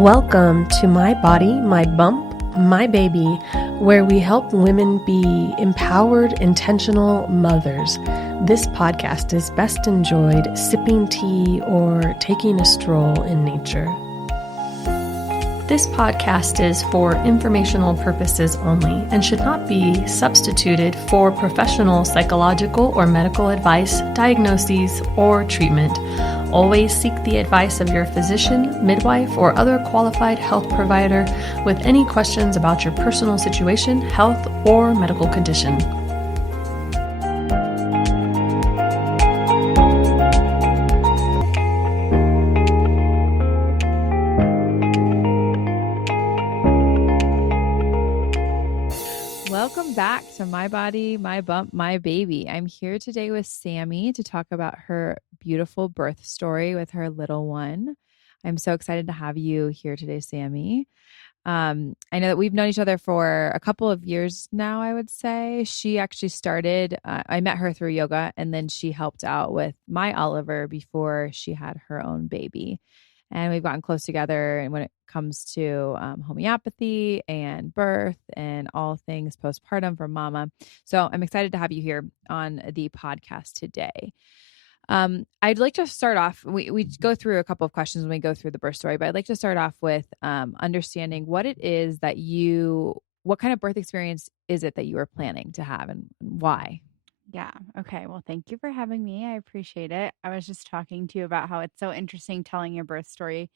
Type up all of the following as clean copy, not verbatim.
Welcome to My Body, My Bump, My Baby, where we help women be empowered, intentional mothers. This podcast is best enjoyed sipping tea or taking a stroll in nature. This podcast is for informational purposes only and should not be substituted for professional psychological or medical advice, diagnoses, or treatment. Always seek the advice of your physician, midwife, or other qualified health provider with any questions about your personal situation, health, or medical condition. Welcome back to My Body, My Bump, My Baby. I'm here today with Sammy to talk about her beautiful birth story with her little one. I'm so excited to have you here today, Sammy. I know that we've known each other for a couple of years now, I would say. She actually started, I met her through yoga, and then she helped out with my Oliver before she had her own baby. And we've gotten close together and when it comes to homeopathy and birth and all things postpartum for mama. So I'm excited to have you here on the podcast today. I'd like to start off, we go through a couple of questions when we go through the birth story, but I'd like to start off with understanding what it is that what kind of birth experience is it that you are planning to have and why? Yeah. Okay. Well, thank you for having me. I appreciate it. I was just talking to you about how it's so interesting telling your birth story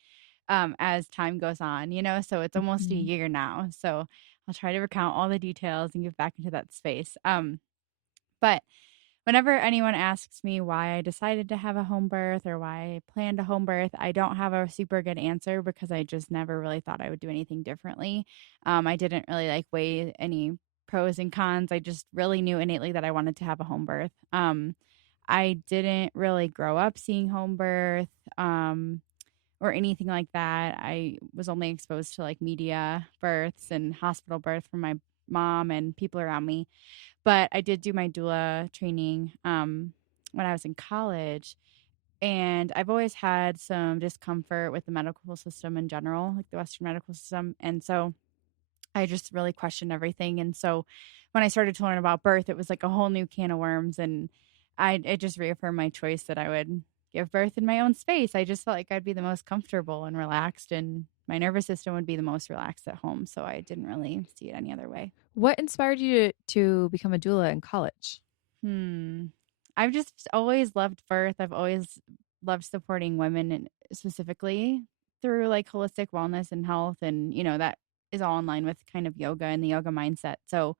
as time goes on, so it's almost a year now. So I'll try to recount all the details and get back into that space. But whenever anyone asks me why I decided to have a home birth or why I planned a home birth, I don't have a super good answer because I just never really thought I would do anything differently. I didn't really weigh any pros and cons. I just really knew innately that I wanted to have a home birth. I didn't really grow up seeing home birth or anything like that. I was only exposed to media births and hospital birth from my mom and people around me. But I did do my doula training when I was in college. And I've always had some discomfort with the medical system in general, like the Western medical system. And so I just really questioned everything. And so when I started to learn about birth, it was like a whole new can of worms. And it just reaffirmed my choice that I would give birth in my own space. I just felt like I'd be the most comfortable and relaxed, and my nervous system would be the most relaxed at home. So I didn't really see it any other way. What inspired you to become a doula in college? I've just always loved birth. I've always loved supporting women, and specifically through holistic wellness and health. And, that is all in line with kind of yoga and the yoga mindset. So,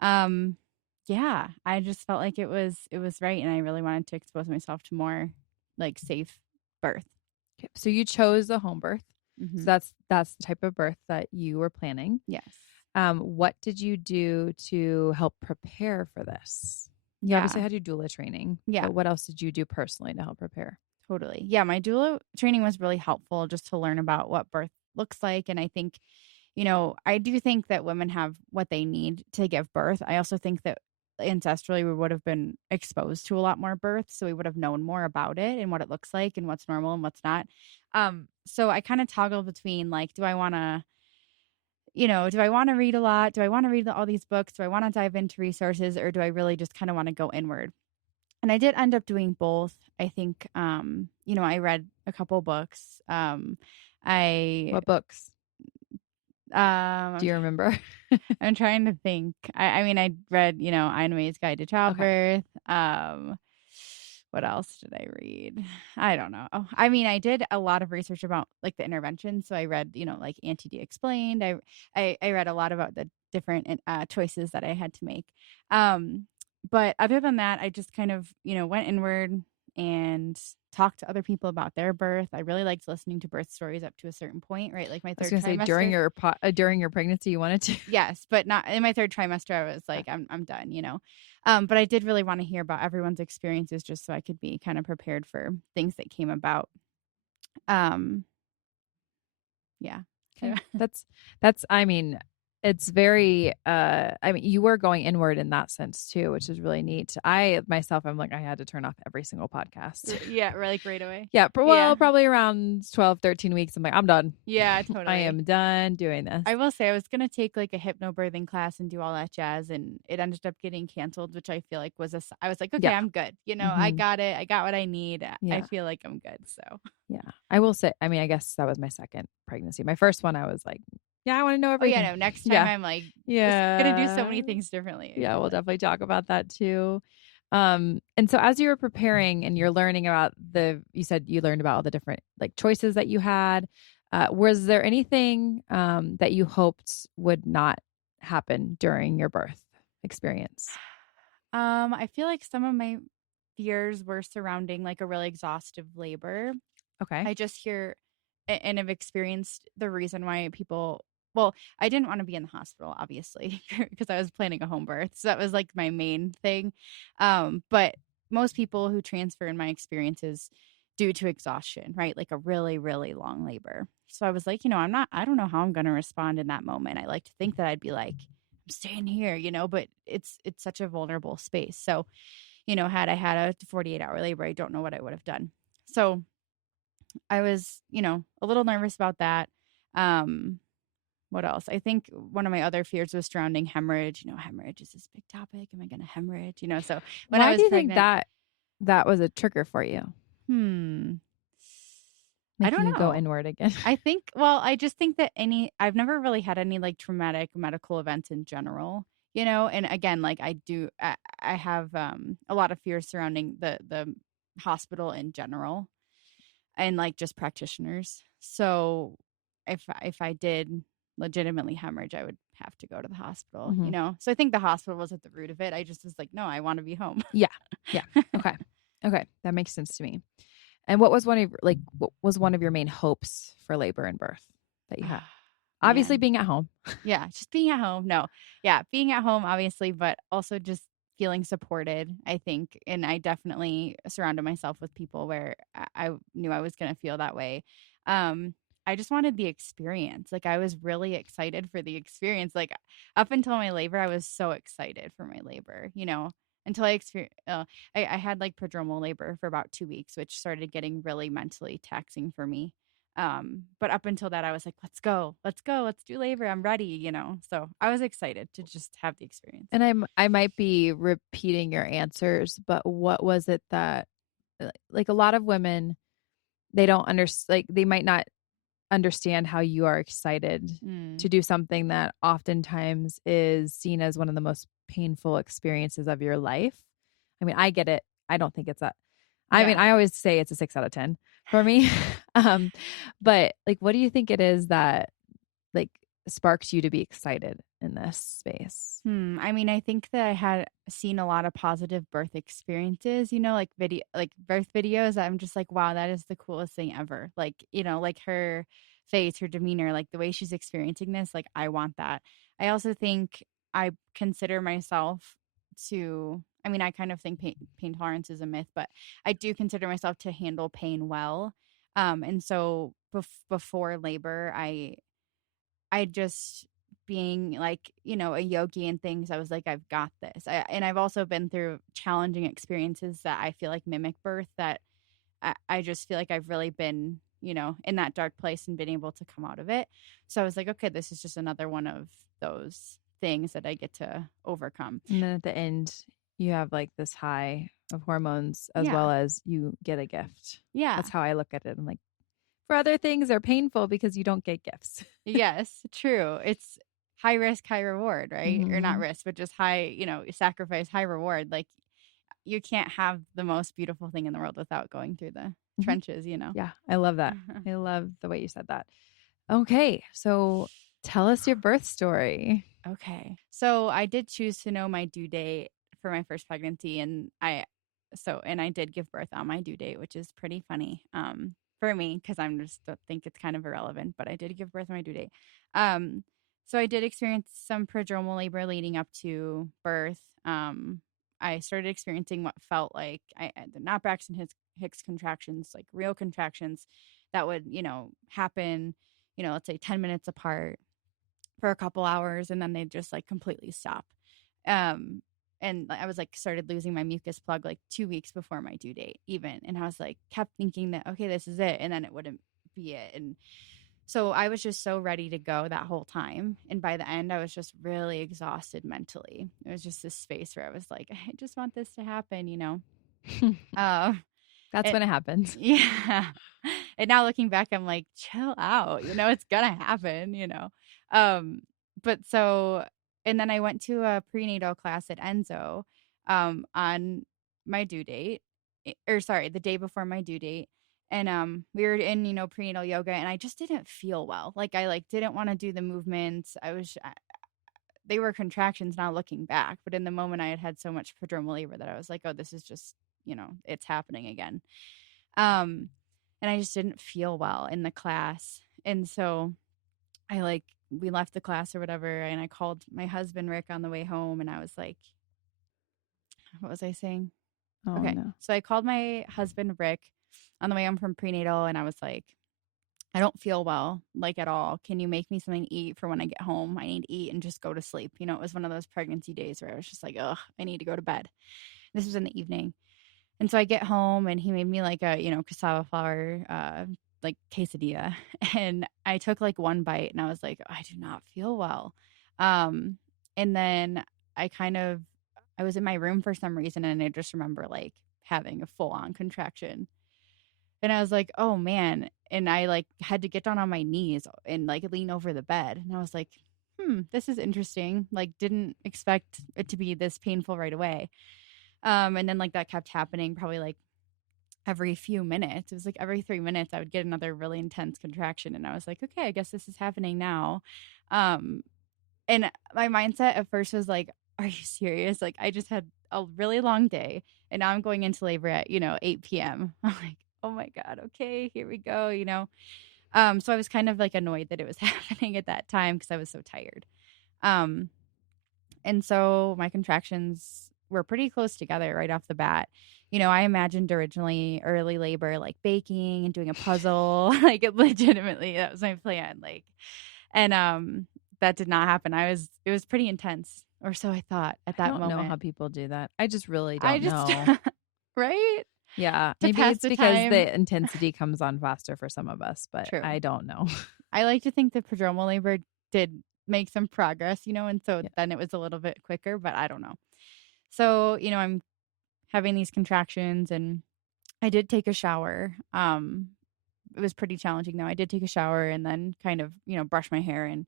yeah, I just felt like it was right. And I really wanted to expose myself to more safe birth. Okay, so you chose the home birth. Mm-hmm. So that's the type of birth that you were planning. Yes. What did you do to help prepare for this? You obviously had your doula training. Yeah. But what else did you do personally to help prepare? Totally. Yeah. My doula training was really helpful just to learn about what birth looks like. And I think, I do think that women have what they need to give birth. I also think that ancestrally we would have been exposed to a lot more births, so we would have known more about it and what it looks like and what's normal and what's not. So I kind of toggle between do I want to read a lot? Do I want to read all these books? Do I want to dive into resources, or do I really just kind of want to go inward? And I did end up doing both. I think, I read a couple books. What books? Do you remember? I'm trying to think. I read, Ina May's Guide to Childbirth. Okay. What else did I read? I don't know. I did a lot of research about the intervention. So I read, Auntie D Explained. I read a lot about the different choices that I had to make. But other than that, I just kind of, went inward and talked to other people about their birth. I really liked listening to birth stories up to a certain point, right? Like my third trimester. Say during your pregnancy, you wanted to. Yes, but not in my third trimester. I was like, I'm done, But I did really want to hear about everyone's experiences, just so I could be kind of prepared for things that came about. Yeah. Okay. That's. I mean, it's very I mean, you were going inward in that sense too, which is really neat. I myself, I'm like, I had to turn off every single podcast. Yeah, like right away. Yeah, Yeah. probably around 12, 13 weeks. I'm like, I'm done. Yeah, I totally. am done doing this. I will say I was gonna take like a hypnobirthing class and do all that jazz, and it ended up getting canceled, which I feel like I was like, okay, Yeah. I'm good. I Mhm. got it. I got what I need. I Yeah. feel like I'm good. So Yeah. I will say, I mean, I guess that was my second pregnancy. My first one, I was like, yeah, I want to know oh yeah, everything. no, next time Yeah. I'm like just gonna do so Yeah. many things differently. I Yeah, feel we'll like. definitely talk about that too. And so as you were preparing and you're learning about you said you learned about all the different like choices that you had. Was there anything that you hoped would not happen during your birth experience? I feel like some of my fears were surrounding like a really exhaustive labor. Okay. I just hear and have experienced the reason why people well, I didn't want to be in the hospital, obviously, because I was planning a home birth. So that was like my main thing. But most people who transfer in my experience is due to exhaustion, right? Like a really, really long labor. So I was like, I don't know how I'm gonna respond in that moment. I like to think that I'd be like, I'm staying here, but it's such a vulnerable space. So, had I had a 48-hour labor, I don't know what I would have done. So I was, a little nervous about that. Um, what else? I think one of my other fears was surrounding hemorrhage. Hemorrhage is this big topic. Am I going to hemorrhage? So when I Why do was you think pregnant, that was a trigger for you, hmm, I making don't you go know. inward again? I just think that I've never really had any like traumatic medical events in general, and again, like I have a lot of fears surrounding the hospital in general and like just practitioners. So if I did legitimately hemorrhage, I would have to go to the hospital, Mhm. So I think the hospital was at the root of it. I just was like, no, I want to be home. Yeah. Yeah. Okay. Okay. That makes sense to me. And what was one of your main hopes for labor and birth that you had? Obviously Man. being at home. Yeah, just being at home. No. Yeah, being at home obviously, but also just feeling supported, I think. And I definitely surrounded myself with people where I knew I was going to feel that way. Um I just wanted the experience. Like I was really excited for the experience. Like up until my labor, I was so excited for my labor, until I experienced I had like prodromal labor for about 2 weeks, which started getting really mentally taxing for me. But up until that, I was like, let's go, let's do labor. I'm ready, So I was excited to just have the experience. And I might be repeating your answers, but what was it that like a lot of women, they don't understand, like they might not understand how you are excited Mm, to do something that oftentimes is seen as one of the most painful experiences of your life. I mean, I get it. I don't think it's that. I mean, yeah. I always say it's a 6 out of 10 for me. um, but like, what do you think it is that like sparks you to be excited in this space? I mean, I think that I had seen a lot of positive birth experiences, like birth videos. I'm just like, wow, that is the coolest thing ever. Like, like her face, her demeanor, like the way she's experiencing this, like I want that. I also think I consider myself I mean, I kind of think pain tolerance is a myth, but I do consider myself to handle pain well. And so before labor, I just being like, a yogi and things, I was like, I've got this. And I've also been through challenging experiences that I feel like mimic birth that I just feel like I've really been, in that dark place and been able to come out of it. So I was like, okay, this is just another one of those things that I get to overcome. And then at the end, you have like this high of hormones as Yeah. well as you get a gift. Yeah. That's how I look at it. I'm like, for other things are painful because you don't get gifts. Yes, true. It's high risk, high reward, right? Or not Mhm. risk, but just high, sacrifice, high reward. Like you can't have the most beautiful thing in the world without going through the Mhm. trenches. Yeah, I love that. I love the way you said that. Okay, so tell us your birth story. Okay. So I did choose to know my due date for my first pregnancy and I did give birth on my due date, which is pretty funny. For me, because I'm just think it's kind of irrelevant, but I did give birth on my due date. Um, so I did experience some prodromal labor leading up to birth. I started experiencing what felt like not Braxton Hicks contractions, like real contractions that would, happen, let's say 10 minutes apart for a couple hours, and then they'd just like completely stop. Um, and I was like started losing my mucus plug like 2 weeks before my due date even. And I was like, kept thinking that, okay, this is it. And then it wouldn't be it. And so I was just so ready to go that whole time. And by the end, I was just really exhausted mentally. It was just this space where I was like, I just want this to happen, you know? That's when it happens. Yeah. And now looking back, I'm like, chill out, you know, it's gonna happen, you know. But so, and then I went to a prenatal class at Enzo on my due date, or sorry, the day before my due date. And we were in, you know, prenatal yoga, and I just didn't feel well. Like I like didn't want to do the movements. They were contractions now looking back, but in the moment I had had so much prodromal labor that I was like, oh, this is just, you know, it's happening again. And I just didn't feel well in the class. And so we left the class or whatever, and I called my husband Rick on the way home, and I was like, what was I saying? Oh, okay. no. So I called my husband Rick on the way home from prenatal, and I was like, I don't feel well, like at all. Can you make me something to eat for when I get home? I need to eat and just go to sleep. You know, it was one of those pregnancy days where I was just like, ugh, I need to go to bed. This was in the evening. And so I get home, and he made me like a, you know, cassava flour, like quesadilla. And I took like one bite, and I was like, I do not feel well. And then I was in my room for some reason, and I just remember like having a full on contraction. And I was like, oh man. And I like had to get down on my knees and like lean over the bed. And I was like, this is interesting. Like, didn't expect it to be this painful right away. And then like that kept happening probably like every few minutes. It was like every 3 minutes I would get another really intense contraction. And I was like, okay, I guess this is happening now. And my mindset at first was like, are you serious? Like, I just had a really long day, and now I'm going into labor at, you know, 8 p.m. I'm like, oh my God, okay, here we go, you know? So I was kind of like annoyed that it was happening at that time because I was so tired. And so my contractions were pretty close together right off the bat. You know, I imagined originally early labor, like baking and doing a puzzle, like it legitimately, that was my plan. Like, and that did not happen. It was pretty intense, or so I thought at that moment. I don't know how people do that. I just really don't know. Right? Yeah. To Maybe pass it's the because time. the intensity comes on faster for some of us, but True. I don't know. I like to think the prodromal labor did make some progress, you know, and so then it was a little bit quicker, but I don't know. So, you know, I'm having these contractions, and I did take a shower. It was pretty challenging though. I did take a shower and then kind of, you know, brush my hair and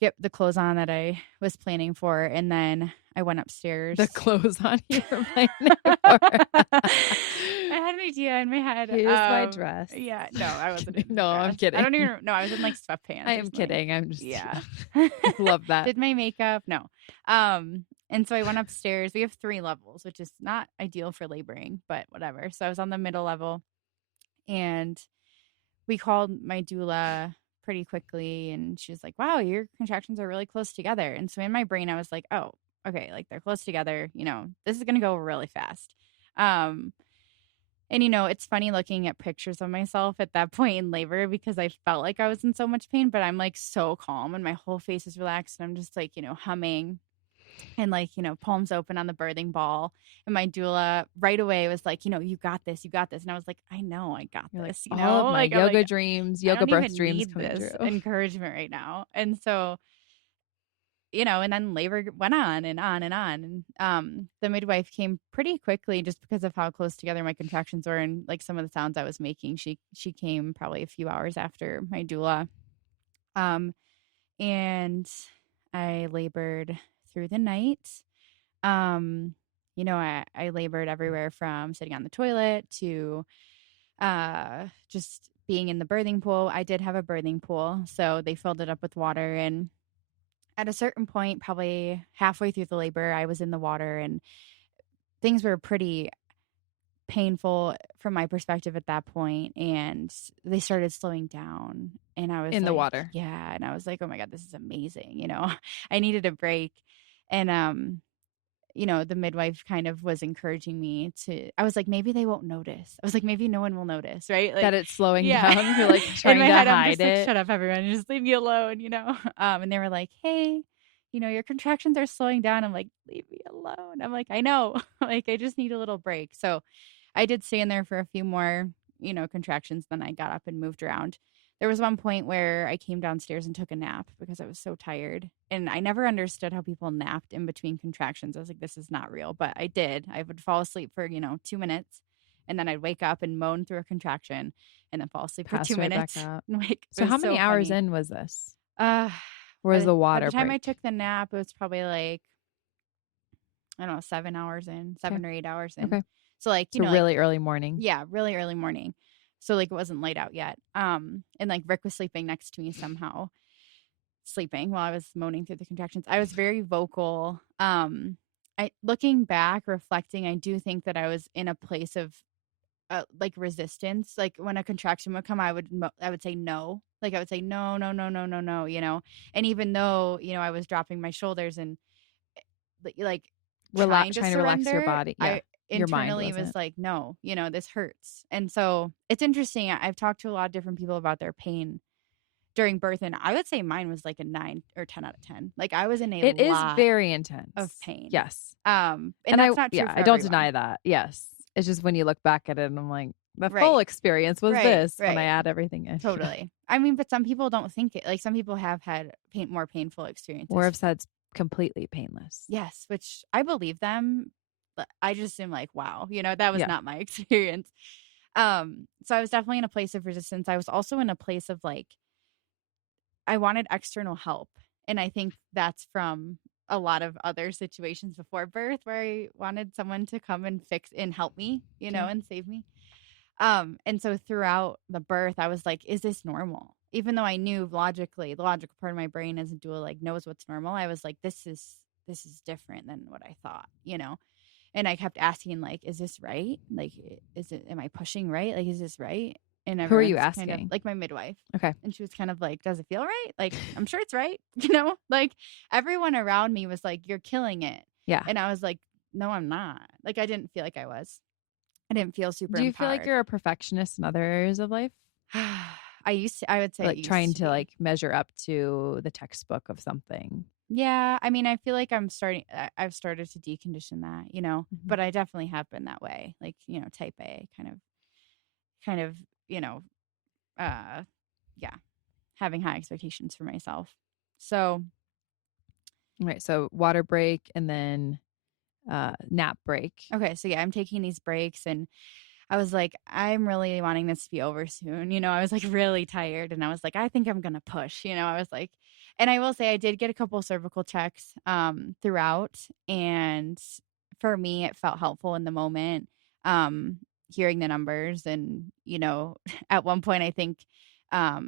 get the clothes on that I was planning for. And then I went upstairs. The clothes on you were planning for. I had an idea in my head. Here's my dress. Yeah. No, I wasn't in No, dress. I'm kidding. I don't even know. I was in like sweatpants. I am kidding. I'm just, yeah. Love that. Did my makeup. No. And so I went upstairs. We have 3 levels, which is not ideal for laboring, but whatever. So I was on the middle level, and we called my doula pretty quickly, and she was like, wow, your contractions are really close together. And so in my brain, I was like, oh, okay, like they're close together. You know, this is going to go really fast. And, you know, it's funny looking at pictures of myself at that point in labor because I felt like I was in so much pain, but I'm like so calm and my whole face is relaxed. And I'm just like, you know, humming and like, you know, palms open on the birthing ball. And my doula right away was like, you know, you got this, you got this. And I was like, I know I got You're this. Like, you know, all of my like, yoga dreams, yoga birth dreams coming this true. encouragement right now. And so, you know, and then labor went on and on and on. And the midwife came pretty quickly just because of how close together my contractions were and like some of the sounds I was making. She came probably a few hours after my doula. And I labored through the night. You know, I labored everywhere from sitting on the toilet to just being in the birthing pool. I did have a birthing pool, so they filled it up with water, and at a certain point, probably halfway through the labor, I was in the water, and things were pretty painful from my perspective at that point, and they started slowing down, and I was in like, the water. Yeah, and I was like, oh my God, this is amazing. You know, I needed a break. And the midwife kind of was encouraging me to, I was like, maybe they won't notice. I was like, maybe no one will notice, right? Like, that it's slowing yeah. down. You're like In trying my to head, I'm hide just like, it. shut up, everyone. Just leave me alone, And they were like, hey, your contractions are slowing down. I'm like, leave me alone. I'm like, I know. Like, I just need a little break. So I did stay in there for a few more, contractions. Then I got up and moved around. There was one point where I came downstairs and took a nap because I was so tired. And I never understood how people napped in between contractions. I was like, this is not real. But I did. I would fall asleep for, 2 minutes. And then I'd wake up and moan through a contraction and then fall asleep for Pass 2 right back minutes. out. Like, So it was how many so hours funny. in was this? Uh, Where's the by water the time break? I took the nap, it was probably like, I don't know, 7 hours in, 7 or 8 hours in. Okay. So like, So really early morning. yeah, really early morning. So like it wasn't light out yet. And like Rick was sleeping next to me somehow, sleeping while I was moaning through the contractions. I was very vocal. I looking back, reflecting, I do think that I was in a place of like resistance. Like when a contraction would come, I would say no. Like I would say no, no, no, no, no, no. And even though I was dropping my shoulders and like trying to Trying to relax your surrender, body. Yeah. I Your mind internally was wasn't. like, no, this hurts. And so it's interesting. I've talked to a lot of different people about their pain during birth, and I would say mine was like a 9 or 10 out of 10. Like I was in a It is lot very intense of pain. Yes. And that's not true for I don't everyone. deny that. Yes. It's just when you look back at it and I'm like, the Right. full experience was this when I Right. add everything in. Totally. I mean, but some people don't think it. Like some people have had more painful experiences. Or have said it's completely painless. Yes, which I believe them. But I just am like, wow, that was not my experience. So I was definitely in a place of resistance. I was also in a place of like, I wanted external help. And I think that's from a lot of other situations before birth where I wanted someone to come and fix and help me, and save me. And so throughout the birth, I was like, is this normal? Even though I knew logically, the logical part of my brain as a doula like knows what's normal, I was like, this is different than what I thought, And I kept asking, like, is this right? Like, am I pushing right? Like, is this right? And who are you everyone's kind asking? of like my midwife. Okay. And she was kind of like, does it feel right? Like, I'm sure it's right. Like everyone around me was like, you're killing it. Yeah. And I was like, no, I'm not. Like, I didn't feel like I was. I didn't feel super Do you empowered. feel like you're a perfectionist in other areas of life? I would say like trying to like measure up to the textbook of something. Yeah. I mean, I feel like I've started to decondition that, but I definitely have been that way. Like, type A kind of, yeah, having high expectations for myself. So. Right. So water break and then nap break. Okay. So yeah, I'm taking these breaks and I was like, I'm really wanting this to be over soon. I was like really tired and I was like, I think I'm going to push, I was like, and I will say I did get a couple of cervical checks throughout. And for me, it felt helpful in the moment, hearing the numbers. And, at one point, I think, I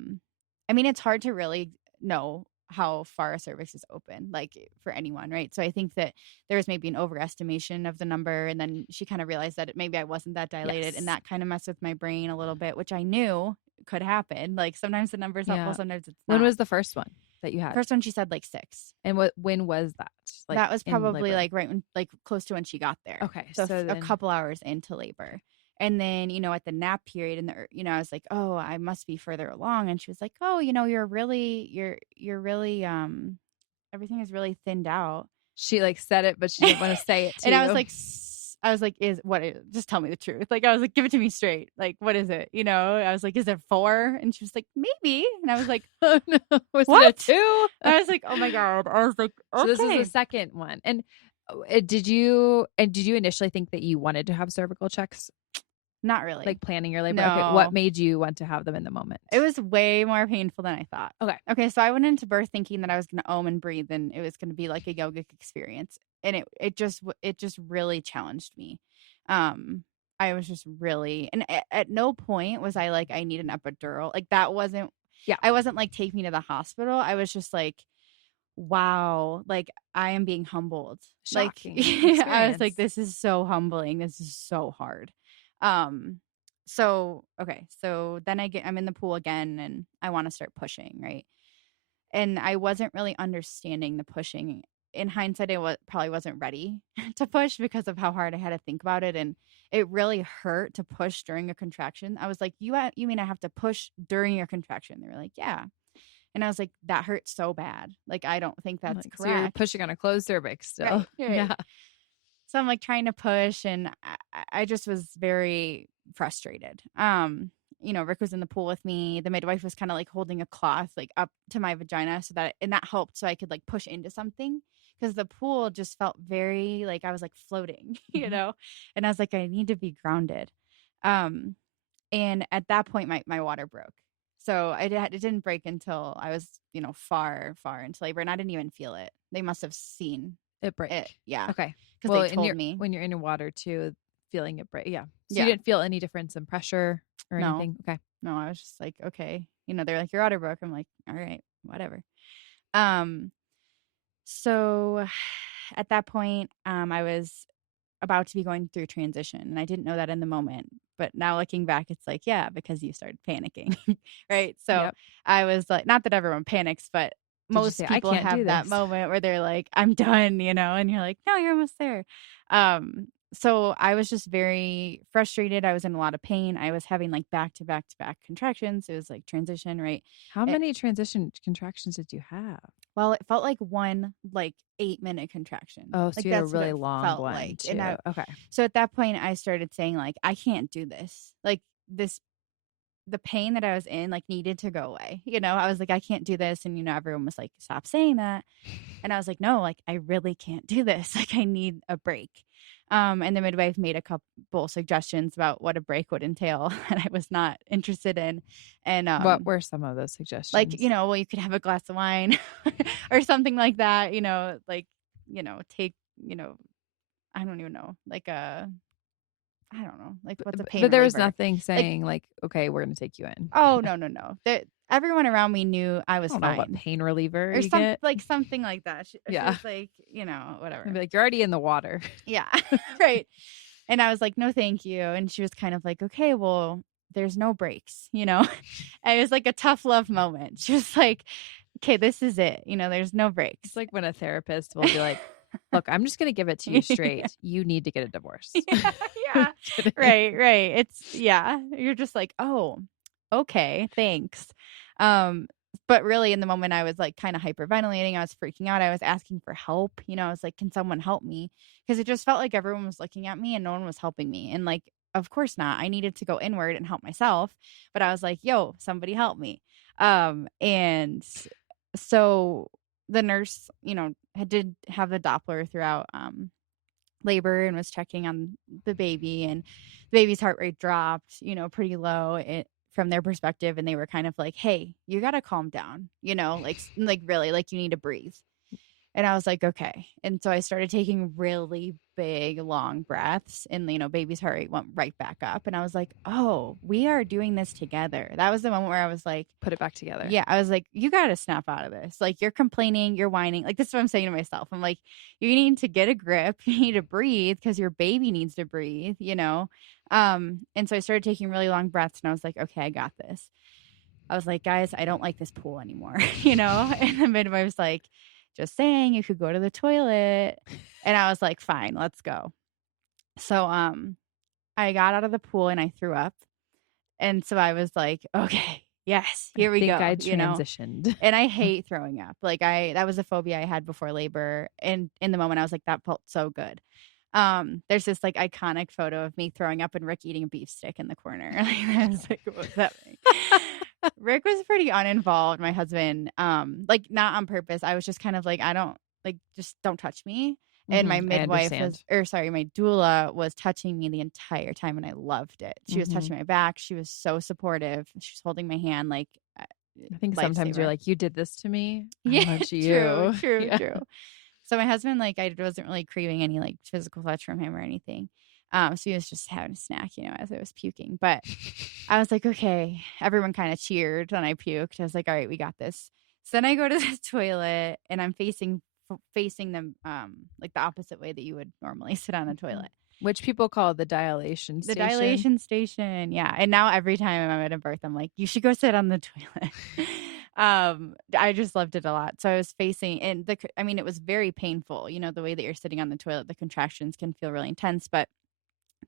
mean, it's hard to really know how far a cervix is open, like for anyone, right? So I think that there was maybe an overestimation of the number, and then she kind of realized that maybe I wasn't that dilated, and that kind of messed with my brain a little bit, which I knew could happen. Like sometimes the number is helpful, sometimes it's not. When was the first one that you had? First one, she said like 6. And when was that? Like that was probably like right when, like close to when she got there. Okay, so a couple hours into labor. And then, at the nap period and I was like, oh, I must be further along. And she was like, oh, you're really, everything is really thinned out. She like said it, but she didn't want to say it to and you. I was like, just tell me the truth. Like, I was like, give it to me straight. Like, what is it? I was like, is it 4? And she was like, maybe. And I was like, oh no, was what? it a 2? I was like, oh my God. I was like, okay. So this is the second one. And did you initially think that you wanted to have cervical checks? Not really. Like planning your labor? No. Okay, what made you want to have them in the moment? It was way more painful than I thought. Okay. So I went into birth thinking that I was going to and breathe and it was going to be like a yogic experience. And it just really challenged me. I was just really, and at no point was I like, I need an epidural. Like that wasn't, I wasn't like, take me to the hospital. I was just like, wow, like I am being humbled. Shocking like I was like, this is so humbling. This is so hard. So then I'm in the pool again and I want to start pushing, right? And I wasn't really understanding the pushing in hindsight, I probably wasn't ready to push because of how hard I had to think about it. And it really hurt to push during a contraction. I was like, you mean I have to push during your contraction? They were like, yeah. And I was like, that hurts so bad. Like, I don't think that's So you're correct. pushing on a closed cervix still. Right. Yeah. So I'm like trying to push, and I just was very frustrated. Rick was in the pool with me. The midwife was kind of like holding a cloth like up to my vagina and that helped so I could like push into something, because the pool just felt very like I was like floating, and I was like, I need to be grounded. And at that point my water broke. So it didn't break until I was, far, far into labor, and I didn't even feel it. They must have seen it break. Yeah. Okay. Because they told me. When you're in your water too, feeling it break. Yeah. So Yeah. you didn't feel any difference in pressure or No. anything? Okay. No, I was just like, okay. They're like, your water broke. I'm like, all right, whatever. So at that point, I was about to be going through transition, and I didn't know that in the moment. But now looking back, it's like, yeah, because you started panicking, right? So Yep. I was like, not that everyone panics, but most people have that moment where they're like, I'm done, and you're like, no, you're almost there. So I was just very frustrated. I was in a lot of pain. I was having like back to back to back contractions. It was like transition, right? How many transition contractions did you have? Well, it felt like one like 8-minute contraction. Oh, so like you had a really long one like. too. Okay. So at that point I started saying like, I can't do this. Like the pain that I was in like needed to go away. I was like, I can't do this. And, everyone was like, stop saying that. And I was like, no, like I really can't do this. Like I need a break. And the midwife made a couple suggestions about what a break would entail that I was not interested in. And what were some of those suggestions? Like, well, you could have a glass of wine or something like that, like, take, I don't even know, like I don't know, like what's a pain But there was reliever? nothing saying like, okay, we're going to take you in. Oh, no. Everyone around me knew I was I don't fine. know what pain reliever or you get. like something like that. She Yeah. was like, whatever. I'd be like, you're already in the water. Yeah. Right. And I was like, no, thank you. And she was kind of like, okay, well, there's no breaks, And it was like a tough love moment. She was like, okay, this is it. There's no breaks. It's like when a therapist will be like, look, I'm just going to give it to you straight. You need to get a divorce. Yeah. Right. It's, you're just like, oh, okay, thanks. But really in the moment I was like kind of hyperventilating. I was freaking out. I was asking for help. I was like, can someone help me? Because it just felt like everyone was looking at me and no one was helping me. And like, of course not. I needed to go inward and help myself. But I was like, yo, somebody help me. And so the nurse, did have the Doppler throughout labor and was checking on the baby, and the baby's heart rate dropped, pretty low from their perspective. And they were kind of like, hey, you got to calm down, like really, like you need to breathe. And I was like, okay. And so I started taking really big, long breaths, and, baby's heart rate went right back up. And I was like, oh, we are doing this together. That was the moment where I was like, put it back together. Yeah. I was like, you got to snap out of this. Like, you're complaining, you're whining. Like, this is what I'm saying to myself. I'm like, you need to get a grip. You need to breathe because your baby needs to breathe, And so I started taking really long breaths, and I was like, okay, I got this. I was like, guys, I don't like this pool anymore, And the midwife was like, just saying, you could go to the toilet. And I was like, fine, let's go. So I got out of the pool and I threw up. And so I was like, okay, yes, here we go. I transitioned. And I hate throwing up. Like that was a phobia I had before labor. And in the moment I was like, that felt so good. There's this like iconic photo of me throwing up and Rick eating a beef stick in the corner. I was like, what was that thing? Rick was pretty uninvolved, my husband, like not on purpose. I was just kind of like, I don't like, just don't touch me. And my midwife my doula was touching me the entire time, and I loved it. She was touching my back. She was so supportive. She was holding my hand. Like, I think sometimes you're like, you did this to me. Yeah, true. Yeah. So my husband, like, I wasn't really craving any like physical touch from him or anything. So he was just having a snack, as I was puking. But I was like, okay. Everyone kind of cheered when I puked. I was like, all right, we got this. So then I go to the toilet, and I'm facing them like the opposite way that you would normally sit on a toilet, which people call the dilation station. The dilation station, yeah. And now every time I'm at a birth, I'm like, you should go sit on the toilet. I just loved it a lot. So I was facing, and it was very painful. You know, the way that you're sitting on the toilet, the contractions can feel really intense, but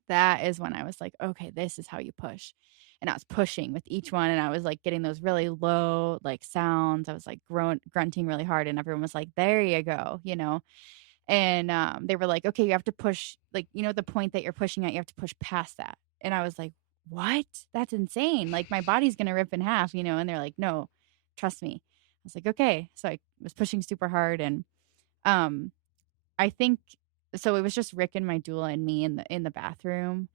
that is when I was like, okay, this is how you push. And I was pushing with each one, and I was like getting those really low like sounds. I was like grunting really hard, and everyone was like, there you go, you know. And they were like, okay, you have to push, like, you know, the point that you're pushing at, you have to push past that. And I was like, what? That's insane. Like, my body's going to rip in half, you know? And they're like, no, trust me. I was like, okay. So I was pushing super hard. And I think, so it was just Rick and my doula and me in the bathroom.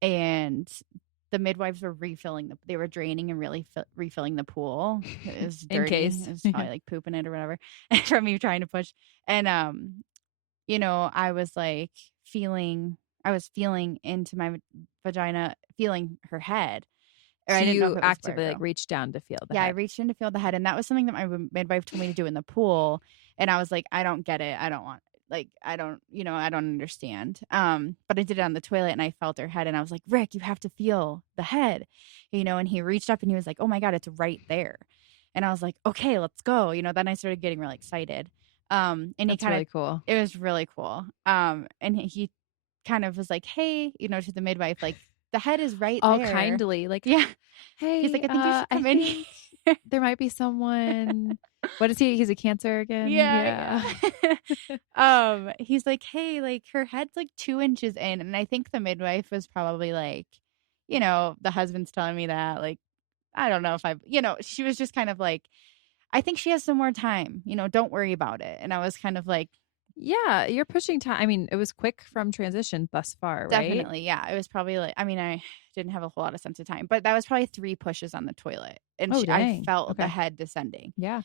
And the midwives were they were draining and really refilling the pool. It was dirty. In case. It was probably like pooping it or whatever from me trying to push. And, you know, I was feeling into my vagina, feeling her head. Or I didn't know if it actively like reached down to feel the head. I reached in to feel the head. And that was something that my midwife told me to do in the pool. And I was like, I don't get it. I don't want, like, I don't understand. But I did it on the toilet, and I felt her head, and I was like, Rick, you have to feel the head, you know. And he reached up and he was like, oh my God, it's right there. And I was like, okay, let's go. You know, then I started getting really excited. And that's really cool. It was really cool. And he kind of was like, hey, you know, to the midwife, like, the head is right all there. kindly, like, yeah. Hey, he's like, I think you should come in here. There might be someone. What is he? He's a Cancer again. Yeah. He's like, hey, like, her head's like 2 inches in. And I think the midwife was probably like, you know, the husband's telling me that, like, I don't know if you know, she was just kind of like, I think she has some more time, you know, don't worry about it. And I was kind of like, yeah, you're pushing time. I mean, it was quick from transition thus far, right? Definitely. Yeah. It was probably like, I mean, I didn't have a whole lot of sense of time, but that was probably 3 pushes on the toilet. And I felt the head descending. Yeah.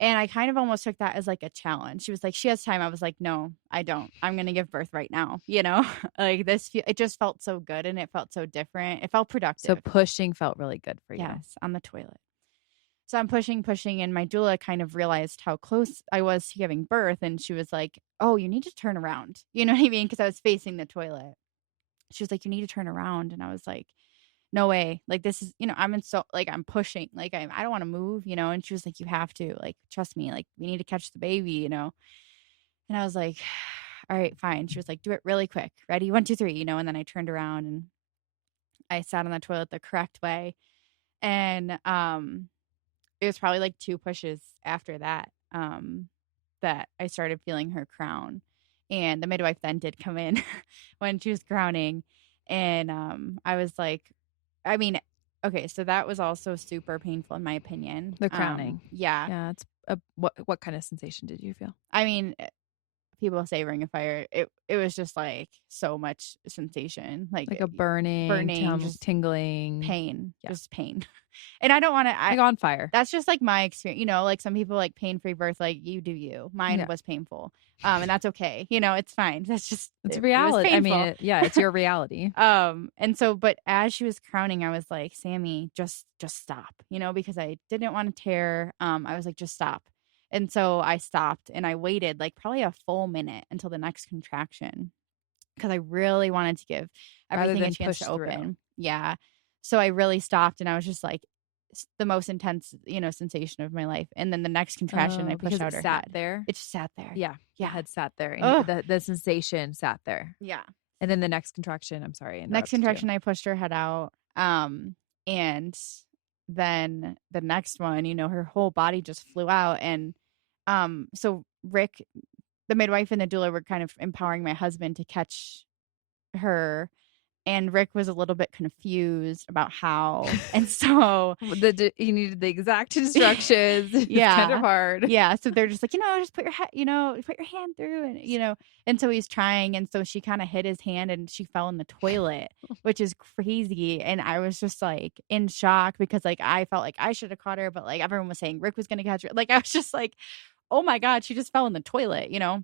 And I kind of almost took that as like a challenge. She was like, she has time. I was like, no, I don't. I'm going to give birth right now. You know, like it just felt so good, and it felt so different. It felt productive. So pushing felt really good for you. Yes, on the toilet. So I'm pushing, and my doula kind of realized how close I was to giving birth. And she was like, oh, you need to turn around. You know what I mean? Because I was facing the toilet. She was like, you need to turn around. And I was like, no way. Like, this is, you know, I'm pushing, like, I don't want to move, you know. And she was like, you have to, like, trust me, like, we need to catch the baby, you know. And I was like, all right, fine. She was like, do it really quick. Ready? 1, 2, 3, you know. And then I turned around and I sat on the toilet the correct way. And it was probably like 2 pushes after that that I started feeling her crown. And the midwife then did come in when she was crowning. And I was like, I mean, okay, so that was also super painful in my opinion. The crowning. Yeah. Yeah. It's what kind of sensation did you feel? I mean, people say ring of fire. It was just like so much sensation, like a burning, just tingling, pain, just pain. And I don't want to, like on fire. That's just like my experience. You know, like some people like pain-free birth, like you do you. Mine was painful. And that's okay. You know, it's fine. That's just, it's reality. I mean, it's your reality. And so, but as she was crowning, I was like, Sammy, just stop, you know, because I didn't want to tear. I was like, just stop. And so I stopped and I waited like probably a full minute until the next contraction, because I really wanted to give everything a chance to open. Through. Yeah. So I really stopped, and I was just like, the most intense, you know, sensation of my life. And then the next contraction, I pushed out her sat head. there. It just sat there. Yeah. Yeah. The head sat there. And the sensation sat there. Yeah. And then the next contraction, I'm sorry. Next contraction, I pushed her head out. And then the next one, you know, her whole body just flew out. And so Rick, the midwife, and the doula were kind of empowering my husband to catch her. And Rick was a little bit confused about how. And so he needed the exact instructions. Yeah. It's kind of hard. Yeah. So they're just like, you know, just put your head, you know, put your hand through, and, you know, and so he's trying. And so she kind of hit his hand and she fell in the toilet, which is crazy. And I was just like in shock, because like I felt like I should have caught her, but like everyone was saying Rick was going to catch her. Like I was just like, oh my God, she just fell in the toilet, you know?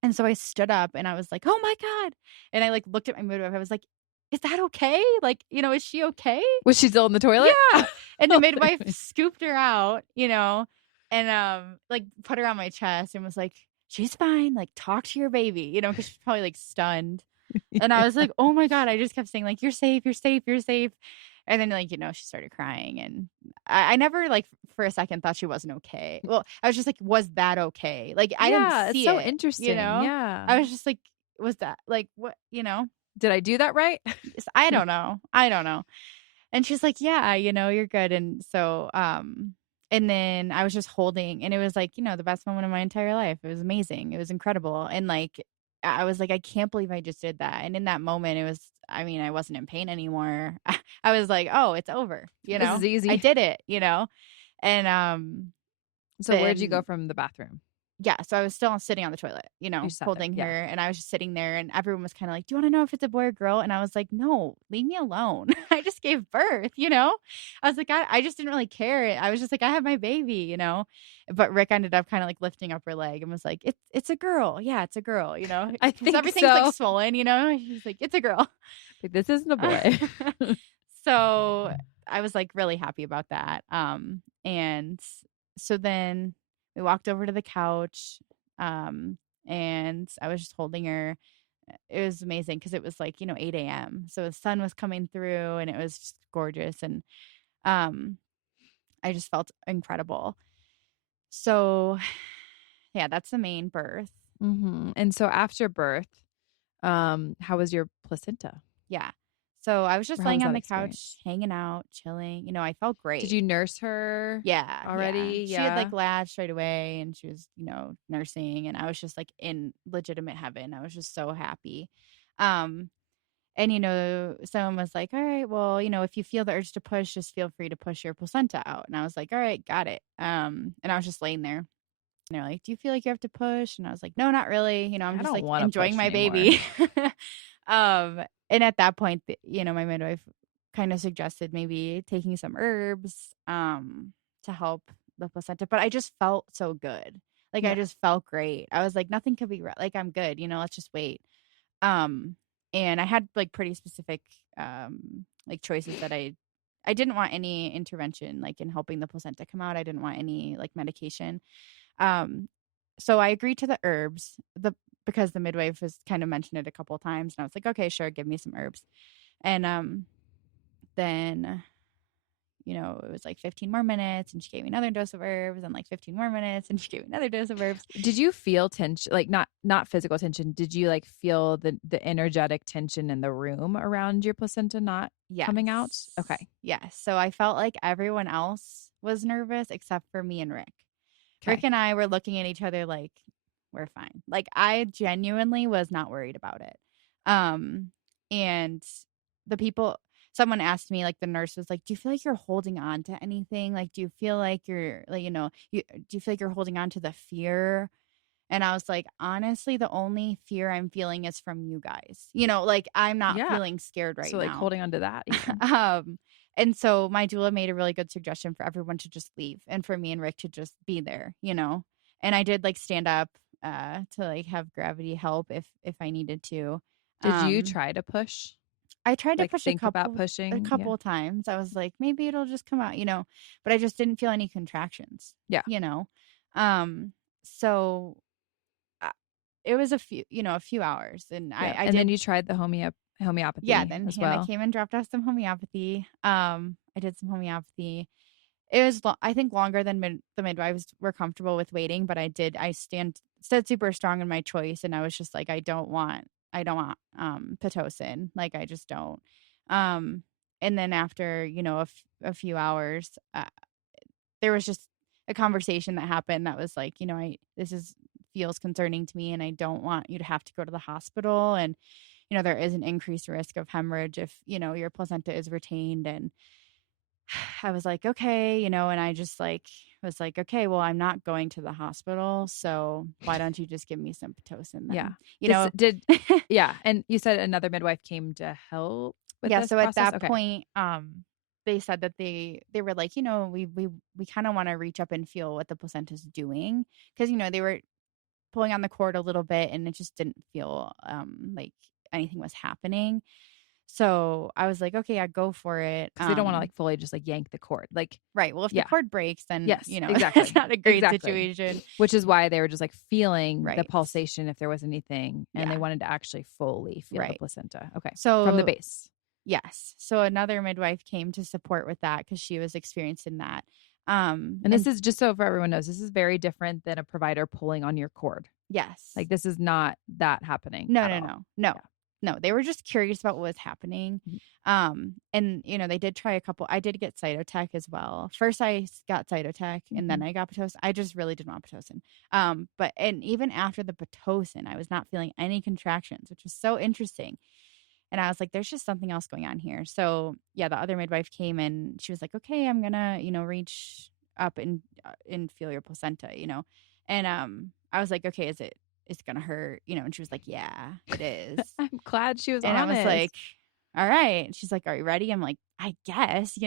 And so I stood up and I was like, oh my God. And I like looked at my midwife. I was like, is that okay? Like, you know, is she okay? Was she still in the toilet? Yeah. And the midwife scooped her out, you know, and like put her on my chest and was like, she's fine. Like, talk to your baby, you know, because she's probably like stunned. And I was like, oh my God. I just kept saying like, you're safe, you're safe, you're safe. And then like, you know, she started crying, and I never like for a second thought she wasn't okay. Well, I was just like, was that okay? Like I didn't Yeah, it's see so it, interesting. Yeah. I was just like, was that like what, Did I do that right? I don't know. I don't know. And she's like, yeah, you're good. And so, and then I was just holding, and it was like, the best moment of my entire life. It was amazing. It was incredible. And like, I was like, I can't believe I just did that. And in that moment, I wasn't in pain anymore. I was like, oh, it's over. This is easy. I did it, and, So where'd you go from the bathroom? yeah, so I was still sitting on the toilet, holding her, and I was just sitting there, and everyone was kind of like, "Do you want to know if it's a boy or girl?" And I was like, "No, leave me alone. I just gave birth, I was like, I just didn't really care. I was just like, I have my baby, But Rick ended up kind of like lifting up her leg and was like, "It's a girl. Yeah, it's a girl, I think everything's so. like swollen, He's like, "It's a girl." Like, this isn't a boy. So I was like really happy about that. And so then we walked over to the couch, and I was just holding her. It was amazing because it was like, 8 a.m. So the sun was coming through and it was just gorgeous. And I just felt incredible. So yeah, that's the main birth. Mm-hmm. And so after birth, how was your placenta? Yeah. So I was just How laying was on that the couch, experience? hanging out, chilling. I felt great. Did you nurse her? Yeah. Already? She had like latched right away, and she was, nursing, and I was just like in legitimate heaven. I was just so happy. And someone was like, "All right, well, if you feel the urge to push, just feel free to push your placenta out." And I was like, "All right, got it." And I was just laying there. And they're like, "Do you feel like you have to push?" And I was like, "No, not really. I'm just like enjoying my baby." And at that point, my midwife kind of suggested maybe taking some herbs to help the placenta, but I just felt so good. Like I just felt great. I was like, nothing could be like, I'm good, let's just wait. And I had like pretty specific like choices that I didn't want any intervention like in helping the placenta come out. I didn't want any like medication. So I agreed to the herbs, because the midwife has kind of mentioned it a couple of times, and I was like, okay, sure, give me some herbs. And then it was like 15 more minutes, and she gave me another dose of herbs, and like 15 more minutes, and she gave me another dose of herbs. Did you feel tension, like not physical tension? Did you like feel the energetic tension in the room around your placenta not coming out? Okay. Yes. So I felt like everyone else was nervous except for me and Rick. Okay. Rick and I were looking at each other like, we're fine. Like I genuinely was not worried about it. And someone asked me, like the nurse was like, "Do you feel like you're holding on to anything? Like, do you feel like you're like, do you feel like you're holding on to the fear?" And I was like, honestly, the only fear I'm feeling is from you guys. Like I'm not feeling scared right now. So like holding on to that. And so my doula made a really good suggestion for everyone to just leave and for me and Rick to just be there, And I did like stand up to like have gravity help if I needed to. Did you try to push? I tried to push about pushing a couple times. I was like, maybe it'll just come out, but I just didn't feel any contractions. Yeah. So it was a few hours, and I did. Then you tried the homeopathy. Yeah. Then as Hannah well. came and dropped off some homeopathy. I did some homeopathy. It was, I think, longer than the midwives were comfortable with waiting, but I stood super strong in my choice, and I was just like, I don't want Pitocin. Like, I just don't. And then after, a few hours, there was just a conversation that happened that was like, this feels concerning to me, and I don't want you to have to go to the hospital. And, there is an increased risk of hemorrhage if, your placenta is retained. And I was like, okay, and I just like was like, okay, well, I'm not going to the hospital, so why don't you just give me some Pitocin then? Yeah. And you said another midwife came to help with this so process? At that point, they said that they were like, we kind of want to reach up and feel what the placenta's doing, because they were pulling on the cord a little bit, and it just didn't feel like anything was happening. So I was like, okay, I go for it. Because they don't want to like fully just like yank the cord. Like, right. Well, if the cord breaks, then, exactly. It's not a great situation. Which is why they were just like feeling the pulsation if there was anything. And they wanted to actually fully feel the placenta. Okay. So from the base. Yes. So another midwife came to support with that because she was experiencing that. And this is just so for everyone knows, this is very different than a provider pulling on your cord. Yes. Like this is not that happening. No, at no, all. no, no, Yeah. no. They were just curious about what was happening. And they did try a couple. I did get Cytotec as well. First, I got Cytotec, and then I got Pitocin. I just really didn't want Pitocin. And even after the Pitocin, I was not feeling any contractions, which was so interesting. And I was like, there's just something else going on here. So yeah, the other midwife came and she was like, okay, I'm gonna, reach up and feel your placenta, And I was like, okay, it's gonna hurt, and she was like, yeah, it is. I'm glad she was and honest. I was like, all right. And she's like, are you ready? I'm like, I guess,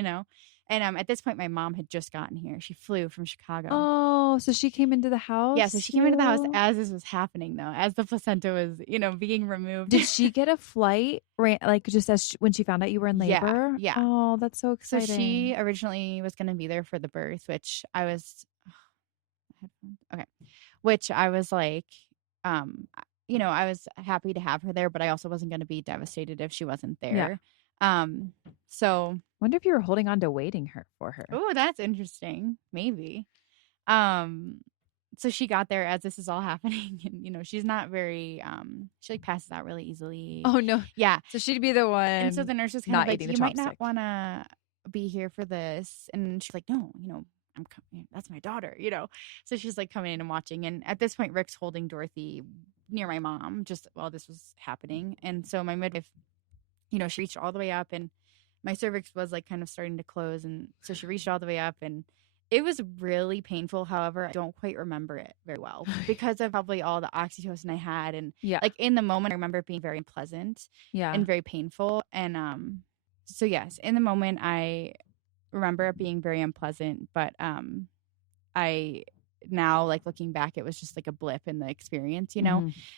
And at this point, my mom had just gotten here. She flew from Chicago. Oh, so she came into the house? Yeah, so she came into the house as this was happening, though, as the placenta was, being removed. Did she get a flight, just as when she found out you were in labor? Yeah. Oh, that's so exciting. So she originally was going to be there for the birth, which I was, which I was like, I was happy to have her there, but I also wasn't going to be devastated if she wasn't there. So wonder if you were holding on to waiting for her. Oh, that's interesting. Maybe. So she got there as this is all happening, and she's not very she like passes out really easily. Oh no. Yeah. So she'd be the one. And so the nurse was kind of like, you might not want to be here for this. And she's like, no, I'm coming. That's my daughter, So she's like coming in and watching. And at this point, Rick's holding Dorothy near my mom just while this was happening. And so my midwife, she reached all the way up and my cervix was like kind of starting to close. And so she reached all the way up and it was really painful. However, I don't quite remember it very well because of probably all the oxytocin I had. And like in the moment, I remember it being very unpleasant and very painful. And so yes, in the moment, I remember it being very unpleasant, but I now like looking back, it was just like a blip in the experience,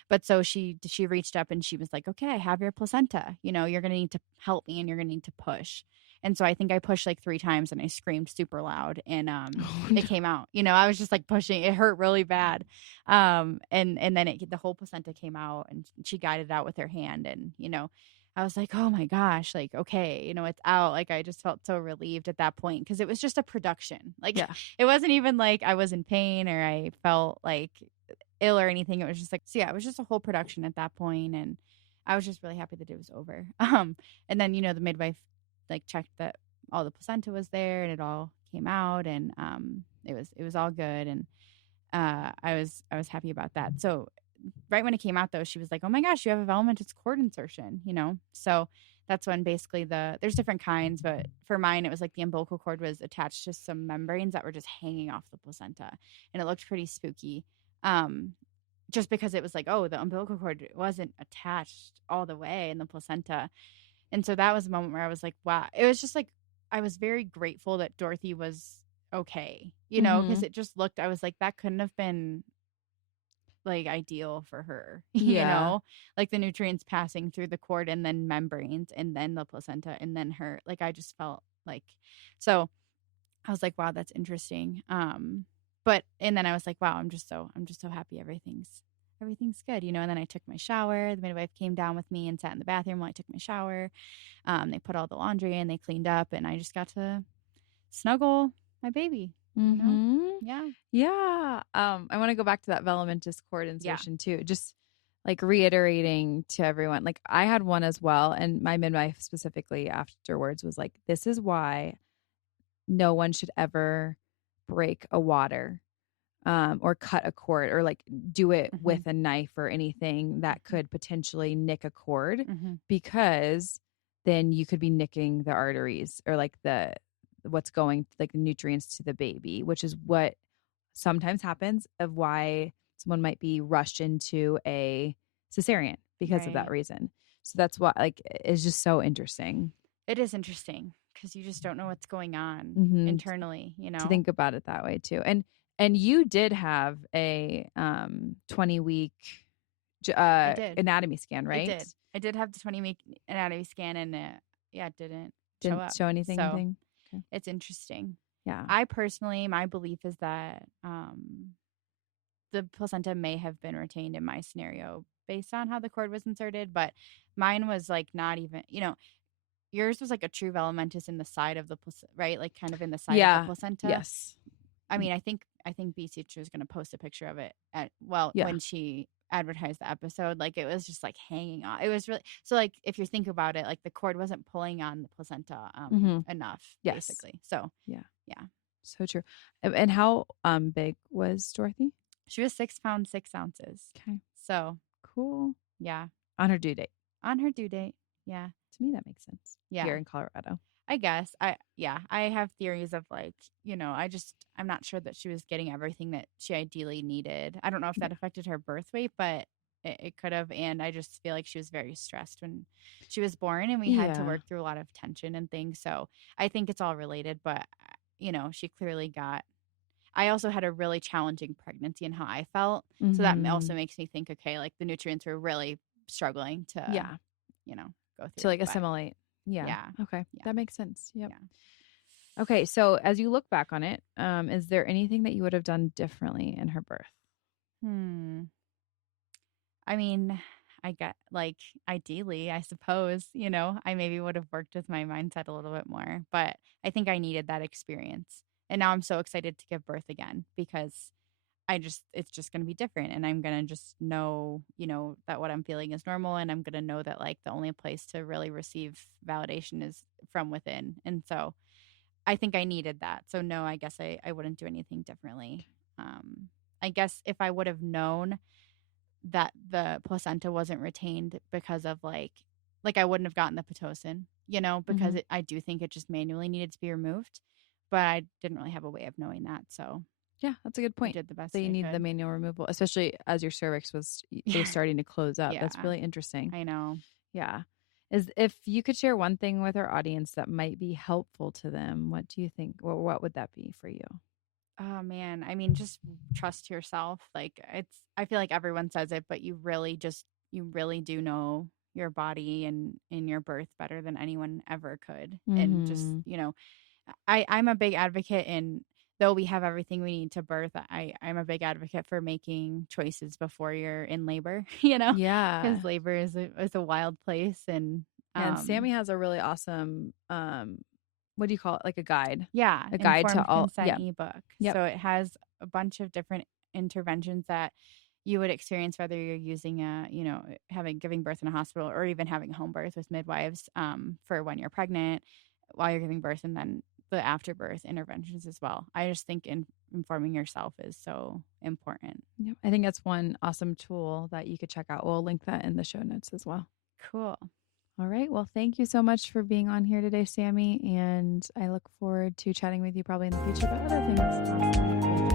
But so she reached up and she was like, okay, I have your placenta, you're going to need to help me and you're going to need to push. And so I think I pushed like 3 times and I screamed super loud and it came out, I was just like pushing. It hurt really bad. And then the whole placenta came out and she guided it out with her hand. And, I was like, oh my gosh, like, okay, it's out. Like, I just felt so relieved at that point because it was just a production. Like, it wasn't even like I was in pain or I felt like ill or anything. It was just like, so yeah, it was just a whole production at that point. And I was just really happy that it was over. And then, the midwife like checked that all the placenta was there and it all came out and it was all good. And I was happy about that. So right when it came out though, she was like, oh my gosh, you have a developmental cord insertion, So that's when basically there's different kinds, but for mine, it was like the umbilical cord was attached to some membranes that were just hanging off the placenta and it looked pretty spooky. Just because it was like, oh, the umbilical cord wasn't attached all the way in the placenta. And so that was a moment where I was like, wow, it was just like, I was very grateful that Dorothy was okay, because it just looked, I was like, that couldn't have been like ideal for her, like the nutrients passing through the cord and then membranes and then the placenta and then her, like, I just felt like, so I was like, wow, that's interesting. And then I was like, wow, I'm just so happy everything's good, and then I took my shower. The midwife came down with me and sat in the bathroom while I took my shower. They put all the laundry in, they cleaned up, and I just got to snuggle my baby. Yeah. I want to go back to that velamentous cord insertion too. Just like reiterating to everyone, like I had one as well. And my midwife specifically afterwards was like, this is why no one should ever break a water or cut a cord or like do it with a knife or anything that could potentially nick a cord because then you could be nicking the arteries or like what's going like the nutrients to the baby, which is what sometimes happens of why someone might be rushed into a cesarean because of that reason. So that's why like it's just so interesting. It is interesting because you just don't know what's going on internally, to think about it that way too. And you did have a 20-week anatomy scan, right? I did have the 20-week anatomy scan and it didn't show anything. So okay. It's interesting. Yeah. I personally, my belief is that the placenta may have been retained in my scenario based on how the cord was inserted, but mine was like not even, yours was like a true velamentous in the side of the right, like kind of in the side of Yeah. the placenta. Yes. I mean, I think BC is going to post a picture of it Yeah. when she advertised the episode. Like, it was just like hanging on. It was really, so like if you think about it, like the cord wasn't pulling on the placenta enough, Yes. basically. So Yeah. yeah. So true. And how big was Dorothy? She was 6 pounds 6 ounces. Okay. So Cool. yeah. On her due date. On her due date. Yeah. To me, that makes sense. Yeah. Here in Colorado. I guess. I have theories of like, I'm not sure that she was getting everything that she ideally needed. I don't know if that affected her birth weight, but it could have. And I just feel like she was very stressed when she was born, and we had to work through a lot of tension and things. So I think it's all related, but she clearly I also had a really challenging pregnancy and how I felt. So that also makes me think, okay, like the nutrients were really struggling to, go through. To like assimilate. Yeah. Okay. Yeah. That makes sense. Yep. Yeah. Okay. So as you look back on it, is there anything that you would have done differently in her birth? I mean, I get like ideally, I suppose, I maybe would have worked with my mindset a little bit more, but I think I needed that experience. And now I'm so excited to give birth again because it's just going to be different. And I'm going to just know, that what I'm feeling is normal. And I'm going to know that like the only place to really receive validation is from within. And so I think I needed that. So no, I guess I wouldn't do anything differently. I guess if I would have known that the placenta wasn't retained because of like I wouldn't have gotten the Pitocin, because I do think it just manually needed to be removed, but I didn't really have a way of knowing that. So yeah, that's a good point. Did the best that you need the manual removal, especially as your cervix was starting to close up. That's really interesting. I know. Yeah. If you could share one thing with our audience that might be helpful to them, what do you think? What would that be for you? Oh man, I mean, just trust yourself. Like I feel like everyone says it, but you really do know your body and in your birth better than anyone ever could. And just, I'm a big advocate in, though we have everything we need to birth, I'm a big advocate for making choices before you're in labor, Yeah. because labor is a wild place. And Sammy has a really awesome, what do you call it? Like a guide. Yeah. A guide to all consent ebook. Yep. So it has a bunch of different interventions that you would experience, whether you're using giving birth in a hospital or even having a home birth with midwives, for when you're pregnant, while you're giving birth, and then the afterbirth interventions as well. I just think informing yourself is so important. Yep. I think that's one awesome tool that you could check out. We'll link that in the show notes as well. Cool. All right. Well, thank you so much for being on here today, Sammy. And I look forward to chatting with you probably in the future about other things.